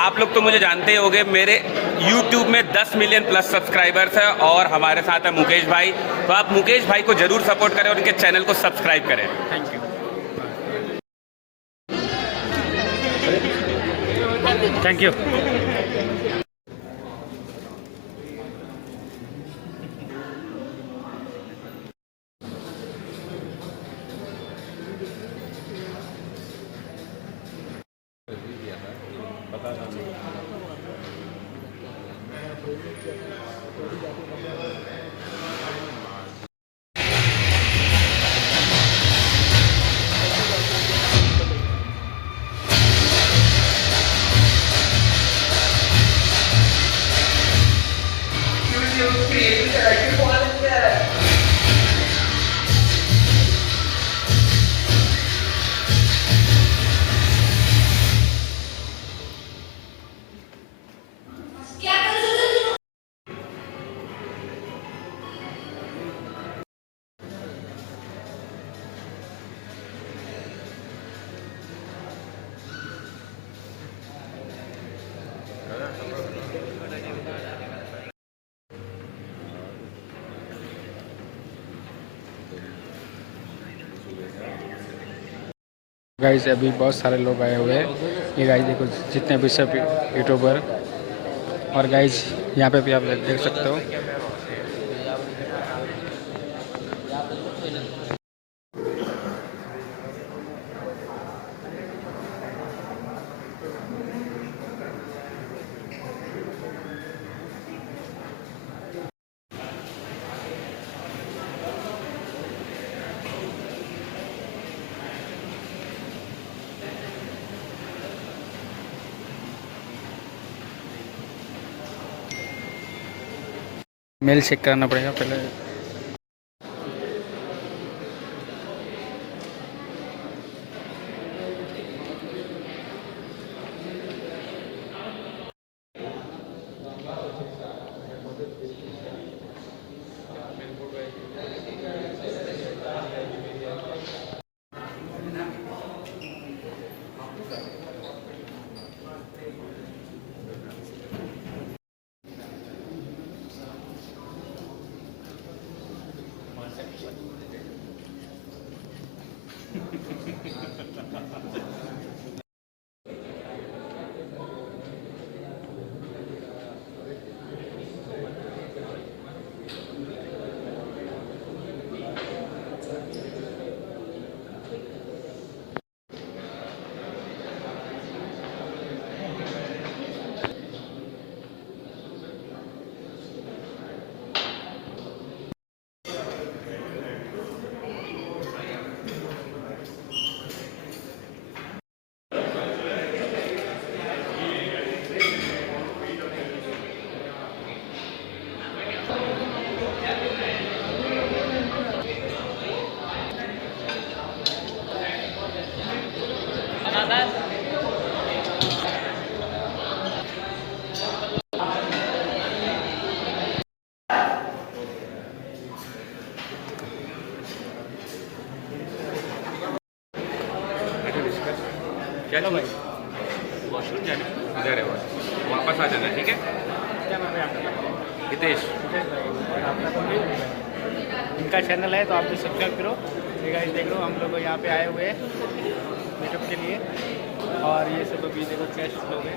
आप लोग तो मुझे जानते ही होंगे, मेरे YouTube में 10 मिलियन प्लस सब्सक्राइबर्स है और हमारे साथ है मुकेश भाई। तो आप मुकेश भाई को जरूर सपोर्ट करें और उनके चैनल को सब्सक्राइब करें। Thank you. Thank you. Guys अभी बहुत सारे लोग आए हुए हैं। ये गाइस देखो जितने भी सब यूट्यूबर, और गाइस यहाँ पे भी आप देख सकते हो। मेल चेक करना पड़ेगा पहले। क्या भाई? वॉशरूम जाने इधर है बस, वापस आ जाना, ठीक है? क्या नाम है आपका? हितेश। इनका चैनल है तो आप भी सब्सक्राइब करो। ये गाइस देख लो हम लोग यहाँ पे आए हुए हैं मीटअप के लिए, और ये सब अभी देखो कैश लोग हैं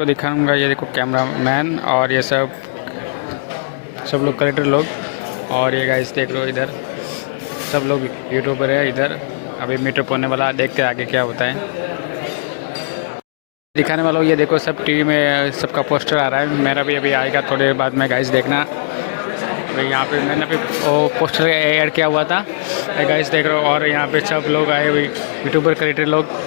तो दिखाऊंगा। ये देखो कैमरा मैन और ये सब लोग कलेक्टर लोग, और ये गाइस देख लो इधर सब लोग यूट्यूबर है। इधर अभी मीटअप होने वाला, देखते हैं आगे क्या होता है। दिखाने वाला हूँ, ये देखो सब टीवी में सबका पोस्टर आ रहा है। मेरा भी अभी आएगा थोड़ी देर बाद में गाइस, देखना। तो यहाँ पे मैंने अभी वो पोस्टर ऐड किया हुआ था गाइस, देख रहे हो। और यहाँ पे सब लोग आए हुए यूट्यूबर क्रिएटर लोग।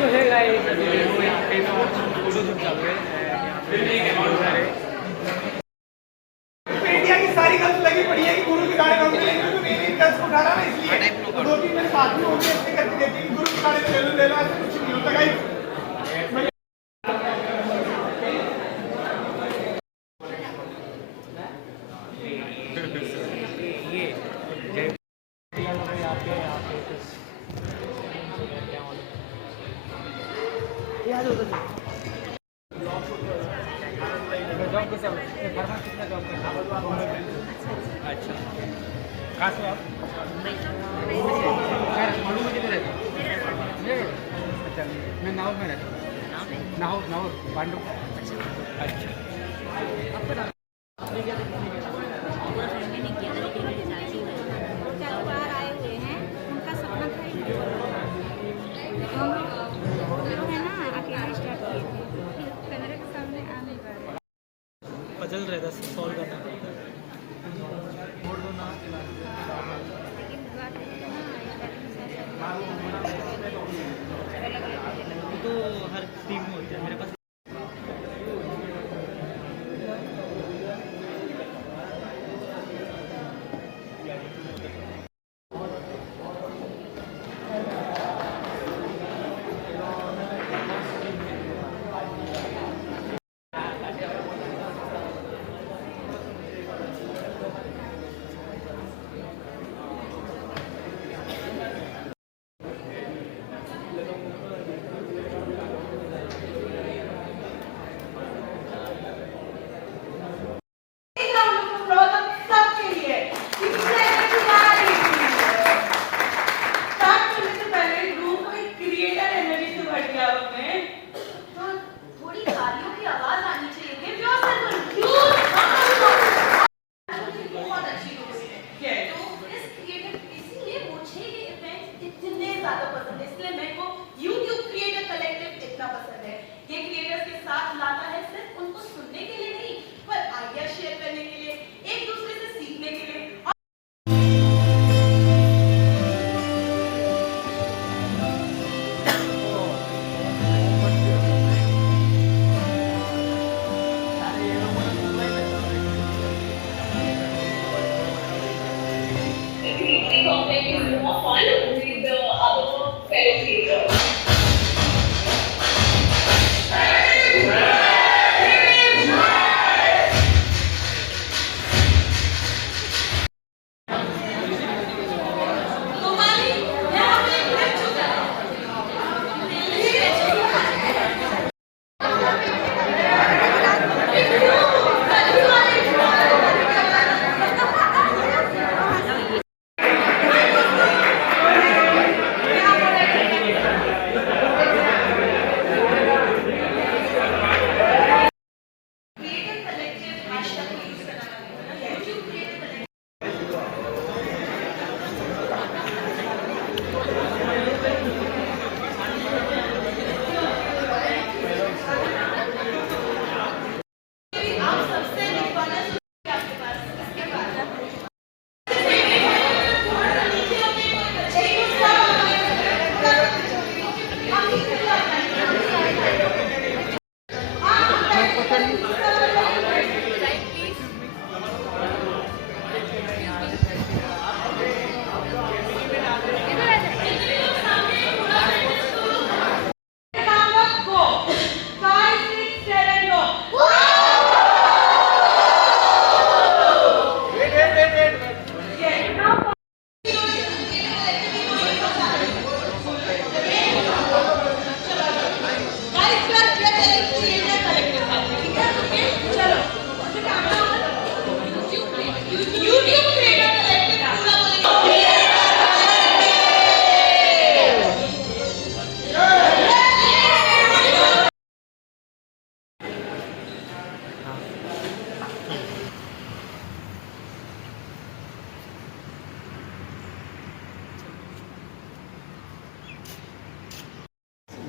सो है गाइस, अभी देखो यहाँ पे फोटो शूट चालू है। यहाँ पे इंडिया की सारी गर्ल्स लगी पड़ी है कि गुरु के गाने गाऊंगी, लेकिन तो मेरी गर्ल्स को उठाना ना, इसलिए तो 2-3 मेरे साथ में होंगे, ऐसे करके देती हैं, गुरु के गाने ले लो, ऐसे कुछ नहीं होता गाइस। जॉब कैसे फरमा कितना जॉब अच्छा कहाँ से आप मालूम में किधर रहते अच्छा मैं नाहौर में रहता हूँ नाहौर पांडु अच्छा बाहर आए हुए हैं, उनका सपना था कि हम लोग जो है ना अकेले स्टार्ट किए थे, फिर कैमरे के सामने आ नहीं पा रहे। पजल रहता सॉल्व करना पड़ता है लेकिन बात है ना, स्टार्टिंग तो हर टीम में होता है मेरे पास थोड़ी तालियों की आवाज आनी चाहिए बहुत अच्छी है। तो इस क्रिएटर इसीलिए मुझे ये इवेंट इतने ज्यादा पसंद है, इसलिए मेरे को YouTube क्रिएटर कलेक्टिव इतना पसंद है। ये क्रिएटर्स के साथ लाता है सिर्फ उनको सुनने के लिए नहीं, पर आइडिया शेयर करने के लिए, एक दूसरे से सीखने के लिए।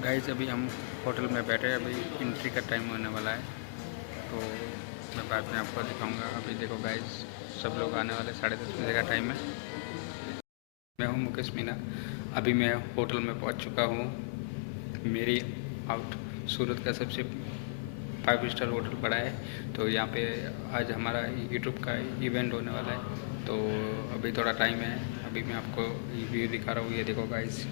गाइस अभी हम होटल में बैठे हैं, अभी एंट्री का टाइम होने वाला है, तो मैं बाद में आपको दिखाऊंगा। अभी देखो गाइस सब लोग आने वाले, 10:30 बजे का टाइम है। मैं हूँ मुकेश मीना। अभी मैं होटल में पहुँच चुका हूँ। मेरी आउट सूरत का सबसे 5 स्टार होटल पड़ा है। तो यहाँ पे आज हमारा यूट्यूब का इवेंट होने वाला है। तो अभी थोड़ा टाइम है, अभी मैं आपको व्यू दिखा रहा हूँ। ये देखो गाइस,